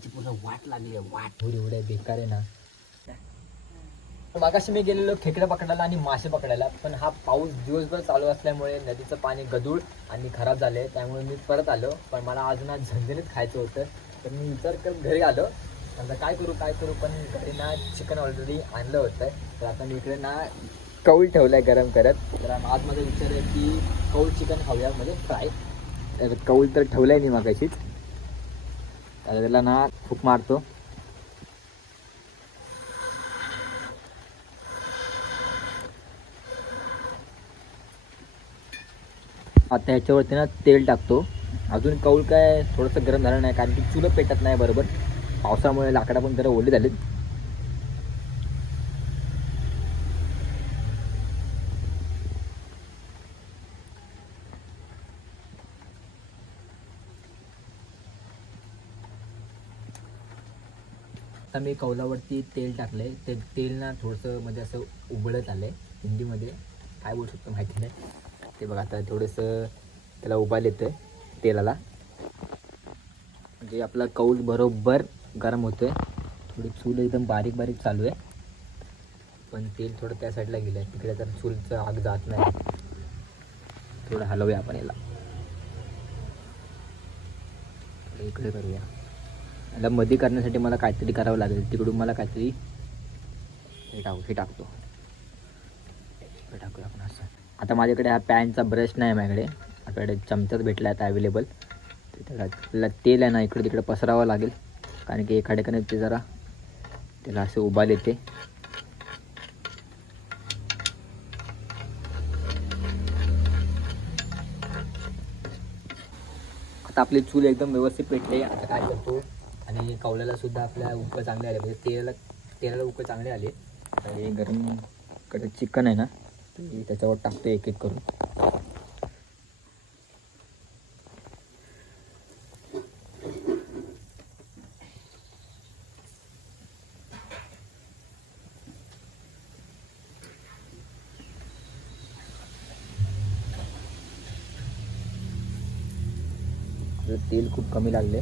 लोकांची पूर्ण वाट लागली आहे वाट. धूर एवढे बेकार आहे ना. मागाशी मी गेलेलो खेकडे पकडायला आणि मासे पकडायला पण हा पाऊस दिवसभर चालू असल्यामुळे नदीचं पाणी गदूळ आणि खराब झाले त्यामुळे मी परत आलो. पण मला अजून आज झणझणीत खायचं होतं तर मी विचार करत घरी आलो. आता काय करू काय करू? पण घरी ना चिकन ऑलरेडी आणलं होतं. तर आता मी इकडे ना कौल ठेवलाय गरम करत. तर आज माझा विचार आहे की कौल चिकन खाऊया म्हणजे फ्राय तर कौल तर ठेवलाय मी मागाशीच. आता त्याला ना फूक मारतो. आता ह्याच्यावरती ना तेल टाकतो. अजून कौल काय थोडंसं गरम झालं नाही कारण की चुलं पेटत नाही बरोबर. पावसामुळे लाकडा पण जरा ओले झालेत. आता मी कौलावरती तेल टाकलं आहे ते तेल ना थोडंसं म्हणजे असं उबळत आलं आहे हिंदीमध्ये काय बोलू शकतो माहिती नाही. ते बघा आता थोडंसं त्याला उबाल येतं आहे तेलाला. म्हणजे आपला कौल बरोबर गरम होतो आहे थोडी चूल एकदम बारीक बारीक चालू आहे. पण तेल थोडं त्या साईडला गेलं आहे तिकडे तर चूलचं आग जात नाही. थोडं हलवूया आपण याला. इकडे करूया. याला मध्ये करण्यासाठी मला काहीतरी करावं लागेल. तिकडून मला काहीतरी हे टाकू हे टाकतो. हे टाकूया आपण असं. आता माझ्याकडे हा पॅनचा ब्रश नाही माझ्याकडे. आपल्याकडे चमचाच भेटला आहे आता अवेलेबल त्याला तेल आहे ना इकडे तिकडे पसरावं लागेल. कारण की एखाद्याकडे ते जरा त्याला असं उभा देते आता आपली चूल एकदम व्यवस्थित पेटली आता काय करतो? आणि कवल्याला सुद्धा आपल्या उकं चांगले आले. म्हणजे तेलाला तेलाला उकं चांगले आले. आणि गरमकडे चिकन आहे ना ते त्याच्यावर टाकतो एक एक करून तेल खूप कमी लागले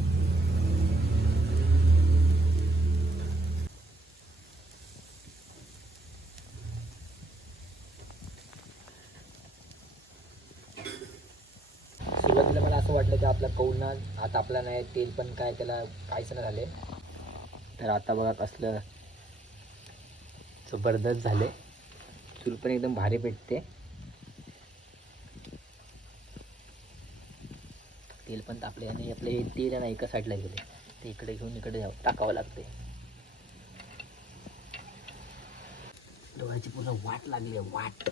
सुरुवातीला मला असं वाटलं की आपला कौल ना आता आपला नाही तेल पण काय त्याला काहीच नाही झाले. तर आता बघा कसलं जबरदस्त झाले. चूल पण एकदम भारी पेटते तेल पण तापले आणि आपले हे तेल आहे ना एका साईडला गेले. ते इकडे घेऊन इकडे टाकावं लागते. डोळ्याची पूर्ण वाट लागली आहे वाट.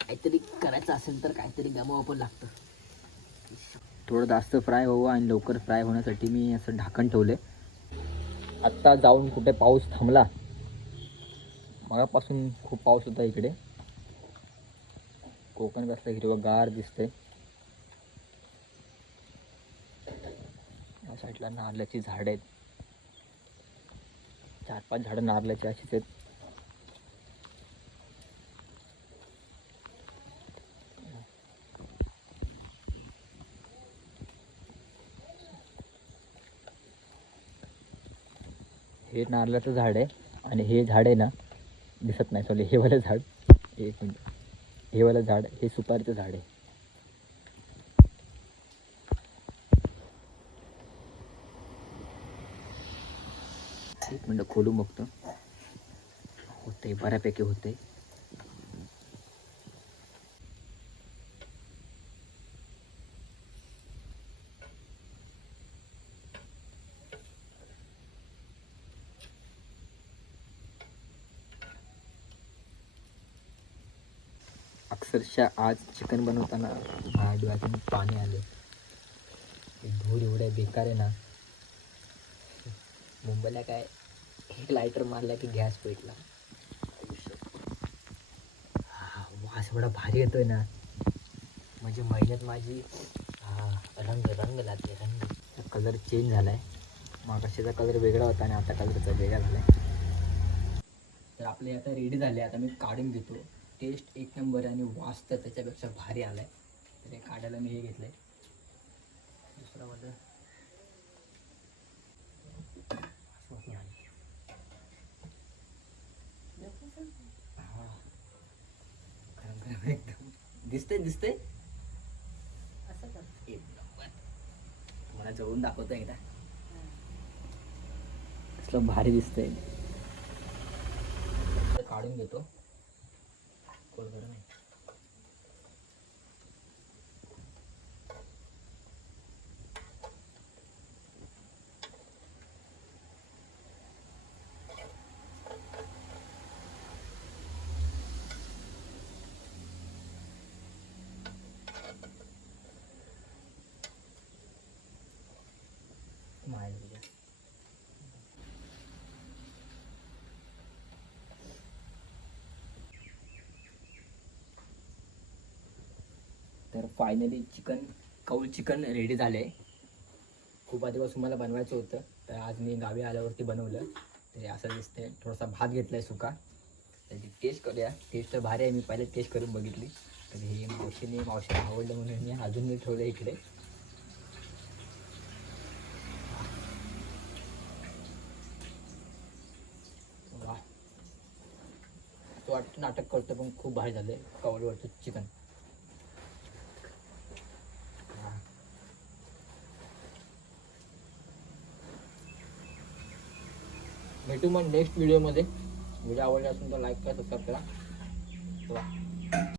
काहीतरी करायचं असेल तर काहीतरी गमावं पण लागतं. थोडं जास्त फ्राय व्हावं आणि लवकर फ्राय होण्यासाठी मी असं ढाकण ठेवलं आत्ता जाऊन कुठे पाऊस थांबला मगापासून खूप पाऊस होता इकडे. कोकण कसलं हिरवंगार दिसते या साईडला नारळाची झाडं आहेत. चार पाच झाडं नारळाची अशीच आहेत. हे नारळाचं झाड आहे आणि हे झाड आहे ना दिसत नाही सॉरी हेवालं झाड. एक मिनिट. हेवालं झाड हे सुपारीचं झाड आहे. एक मिनटं खोलून बघतो. होते बऱ्यापैकी होते अक्षरशः आज चिकन बनवताना माझ्या डोळ्यातून पाणी आले. धूर एवढ्या बेकार आहे ना. मुंबईला काय एक लायटर मारला की गॅस पेटला. हा, वास एवढा भारी येतोय ना. म्हणजे महिन्यात माझी हा, रंग रंग लागते रंग. कलर चेंज झालाय. मागाशीचा कलर वेगळा होता आणि आता कलरचा वेगळा झाला आहे तर आपले आता रेडी झाले. आता मी काढून घेतो. टेस्ट एक नंबर आणि वास तर त्याच्यापेक्षा भारी आला आहे तर हे काढायला मी हे. घेतलं आहे दुसरा वाटलं दिसतंय? दिसतंय एक नंबर तुम्हाला जवळून दाखवतोय एकदा. कसलं भारी दिसतंय. काढून घेतो. कोल गरम आहे. तर फायनली चिकन कौल चिकन रेडी झाले. खूप आधीपासून मला बनवायचं होतं तर आज मी गावी आल्यावरती बनवलं. ते असं दिसतंय. थोडासा भात घेतलाय सुका. त्याची टेस्ट करूया. टेस्ट तर भारी आहे. मी पहिले टेस्ट करून बघितली. तर हे मावशीने मावशीला आवडलं म्हणून मी अजून मी ठेवलं इकडे. तो वाटतं नाटक करतो पण खूप भारी झालं कवलवरचं चिकन भेटू मग नेक्स्ट व्हिडिओमध्ये व्हिडिओ आवडला असेल तर लाईक करा सबस्क्राईब करा.